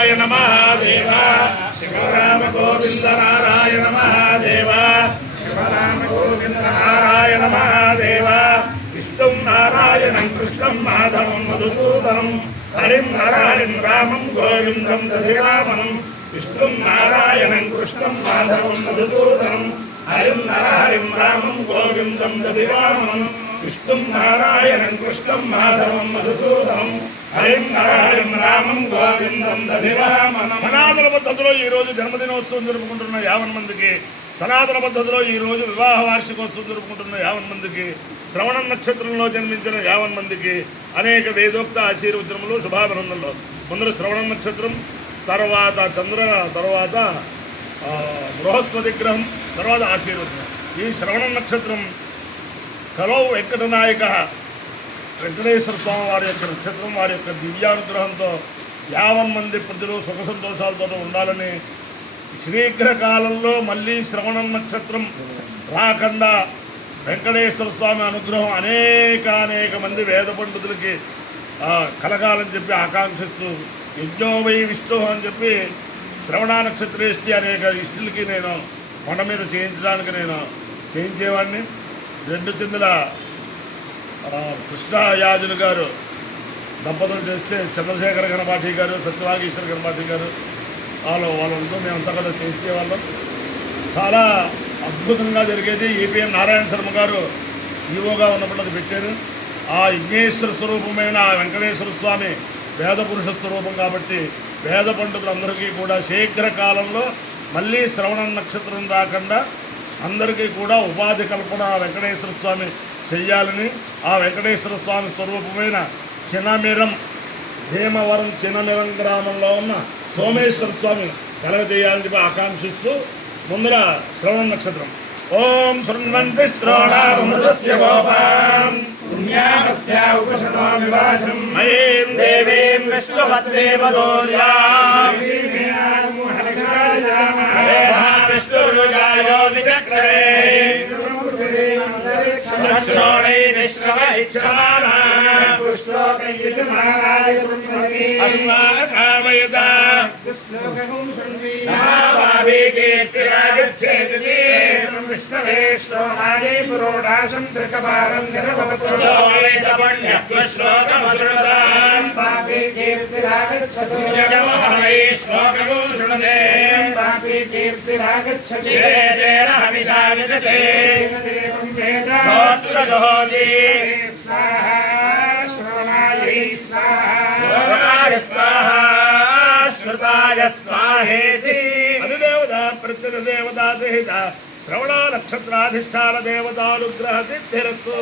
నారాయణ మహాదేవ శివరామ గోవింద నారాయణ మహాదేవ శివరామ గోవింద నారాయణ మహాదేవ విష్ణుం నారాయణం కృష్ణం మాధవం మధుసూదనం హరిం హరిం రామం గోవిందం దధిరామనం విష్ణుం నారాయణం కృష్ణం మాధవం మధుసూదనం హరిం హరిం రామం గోవిందం దధిరామనం విష్ణుం నారాయణం కృష్ణం మాధవం మధుసూదనం హరిం హరిం రామం గోవిందం దధిరామనం. సనాతన పద్ధతిలో ఈరోజు జన్మదినోత్సవం జరుపుకుంటున్న 50 మందికి, సనాతన పద్ధతిలో ఈరోజు వివాహ వార్షికోత్సవం జరుపుకుంటున్న 50 మందికి, శ్రవణ నక్షత్రంలో జన్మించిన 50 మందికి అనేక వేదోక్త ఆశీర్వచనములు శుభాభినందనలు. ముందర శ్రవణ నక్షత్రం, తర్వాత చంద్ర, తర్వాత బృహస్పతి గ్రహం, తర్వాత ఆశీర్వచనం. ఈ శ్రవణ నక్షత్రం కలో వెంకటనాయక వెంకటేశ్వర స్వామి వారి యొక్క నక్షత్రం, వారి యొక్క దివ్యానుగ్రహంతో 50 మంది ప్రజలు సుఖ సంతోషాలతో ఉండాలని, శీఘ్రకాలంలో మళ్ళీ శ్రవణ నక్షత్రం రాకుండా వెంకటేశ్వర స్వామి అనుగ్రహం అనేక మంది వేద పండితులకి కలగాలని చెప్పి ఆకాంక్షిస్తూ యజ్ఞోవై విష్ణు అని చెప్పి శ్రవణ నక్షత్రేష్టి అనేక ఇష్టులకి నేను కొండ మీద చేయించడానికి నేను చేయించేవాడిని. 2 చిందుల కృష్ణయాజులు గారు దంపతులు చేస్తే చంద్రశేఖర గణపాఠి గారు, సత్యవాగీశ్వర గణపాఠి గారు వాళ్ళంతా మేమంతా కదా చేసేవాళ్ళం. చాలా అద్భుతంగా జరిగేది. ఈపీఎన్ నారాయణ శర్మ గారు ఈవోగా ఉన్నప్పుడు అది పెట్టారు. ఆ యజ్ఞేశ్వర స్వరూపమైన ఆ వెంకటేశ్వర స్వామి వేద పురుష స్వరూపం కాబట్టి వేద పండితులందరికీ కూడా శీఘ్రకాలంలో మళ్ళీ శ్రవణ నక్షత్రం రాకుండా అందరికీ కూడా ఉపాధి కల్పన వెంకటేశ్వర స్వామి చెయ్యాలని, ఆ వెంకటేశ్వర స్వామి స్వరూపమైన చినమిరం, భీమవరం చినమిరం గ్రామంలో ఉన్న సోమేశ్వర స్వామి కలగజేయాలని చెప్పి ఆకాంక్షిస్తూ ముందర శ్రవణ నక్షత్రం. ఓం శృణ్వంతి శ్రవణామృతస్య గోపాం పుణ్యామస్య ఉపశతో వివాచం మయీం దేవీం విష్ణుపత్రేవదోర్యాం విష్ణురుగాయో విచక్రమే అధిదేవతా ప్రత్యయ దేవతా సహిత శ్రవణ నక్షత్రాధిష్టాన దేవతానుగ్రహ సిద్ధిరస్తు.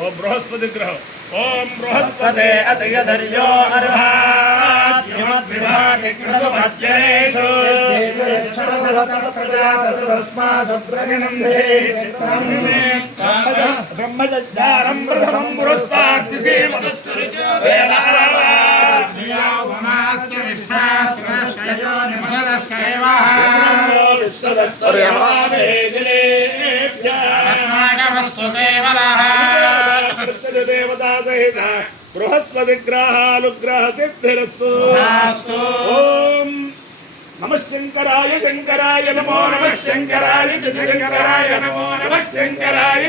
ఓ బృహస్పతి గ్రహం. ఓం బృహస్పతే అతయధర్యో బ్రహ్మజ్ఞానం ప్రథమం పురస్తాద్దిశే దేవతా సహిత బృహస్పతి గ్రహానుగ్రహ సిద్ధిరస్తు. ఓం నమః శంకరాయ శంకరాయ నమో నమః శంకరాయ శంకరాయ నమో నమః శంకరాయ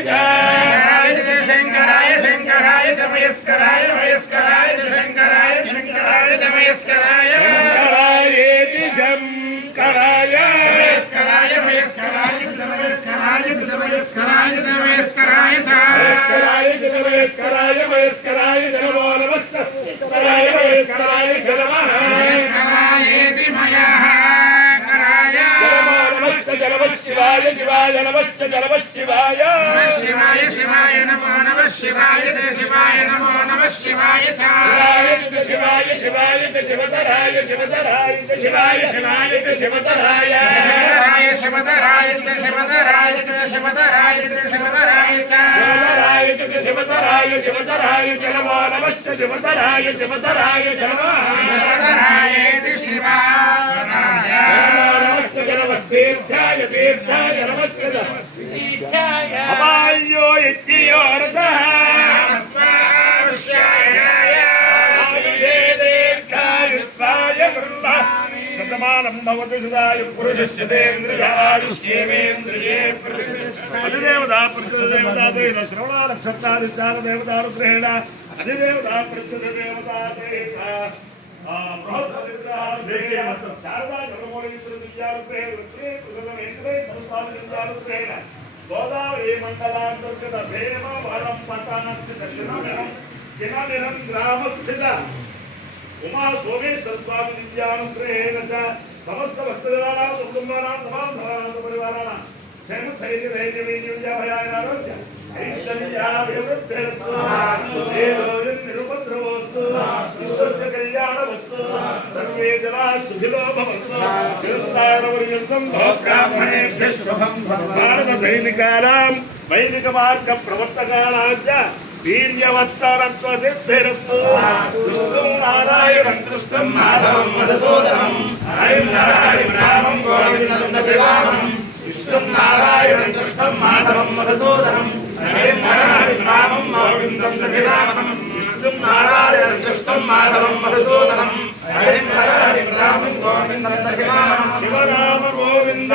శంకరాయ శంకరాయ మయస్కరాయ మయస్కరాయ శంకరాయ శంకరాయ మయస్కరాయ శంకరాయేతి శంకరాయ మయస్కరాయ మయస్కరాయ మయస్కరాయ మయస్కరాయ మయస్కరాయ మయస్కరాయ మయస్కరాయ మయస్కరాయ నమో నమః శంకరాయ మయస్కరాయ నమః మయస్కరాయేతి మయః శివాయ శివాయ నమః నమః శివాయ శివాయ శివాయ నమో నమః శివాయ శివాయ నమో నమః శివాయ శివాయ శివాయ శివతరాయ శివతరాయ శివాయ శివాయ శివతరాయ శివతరాయ శివతరాయ శివతరాయ శివతరాయ శివతరాయ శివతరాయ నమో నమః శివతరాయ శివతరాయ శివతరాయేతి శివాయ తీర్థాయ తీర్థాయ నమస్కృత అపాయో యజ్ఞో రసః అస్మాశ్యాయ దీర్ఘాయుత్వాయ वर्तमानं भवति सदाय पुरुषस्येन्द्रियायुष्येवेन्द्रिये अधिदेवता प्रतिदेवता त्रेण श्रवणानक्षत्रादिचार देवता रुद्रेण अधिदेवता प्रतिदेवता त्रेण शारदा जगमोळीश्वर विद्यारुद्रेण रुद्रे प्रसन्नेन्द्रे संस्थानविद्यारुद्रेण गोदावरी मंडलांतर्गत भीमवरम पట్టणस्य दक्षिणमेनं चिननिरं ग्रामस्थित उमा सोमेश्वर स्वामी विद्यानुग्रहेण च समस्त भक्तजनानां कुटुंबानां समाधानानां परिवाराणां क्षेम स्थैर्य धैर्य विद्या भयाय आरोग्य ऐश्वर्याभिवृद्धिरस्तु निरुपद्रवोस्तु विश्वस्य कल्याणवस्तु सर्वे जनाः सुखिनो भवन्तु शिरस्तारपर्यन्तं भवद्ब्राह्मणेभ्यः शुभं भवतु भारतसैनिकानां वैदिकमार्गप्रवर्तकाणां च वीर्यवत्तरत्वसिद्धिरस्तु कृष्णं नारायणं कृष्णं माधवं मधुसूदनं हरिं नारायणं रामं गोविन्दं दशवाहनं कृष्णं नारायणं कृष्णं माधवं मधुसूदनं हरिं नारायणं रामं गोविन्दं दशवाहनं कृष्णं नारायणं कृष्णं माधवं मधुसूदनं हरिं नारायणं रामं गोविन्दं दशवाहनं शिवराम गोविन्द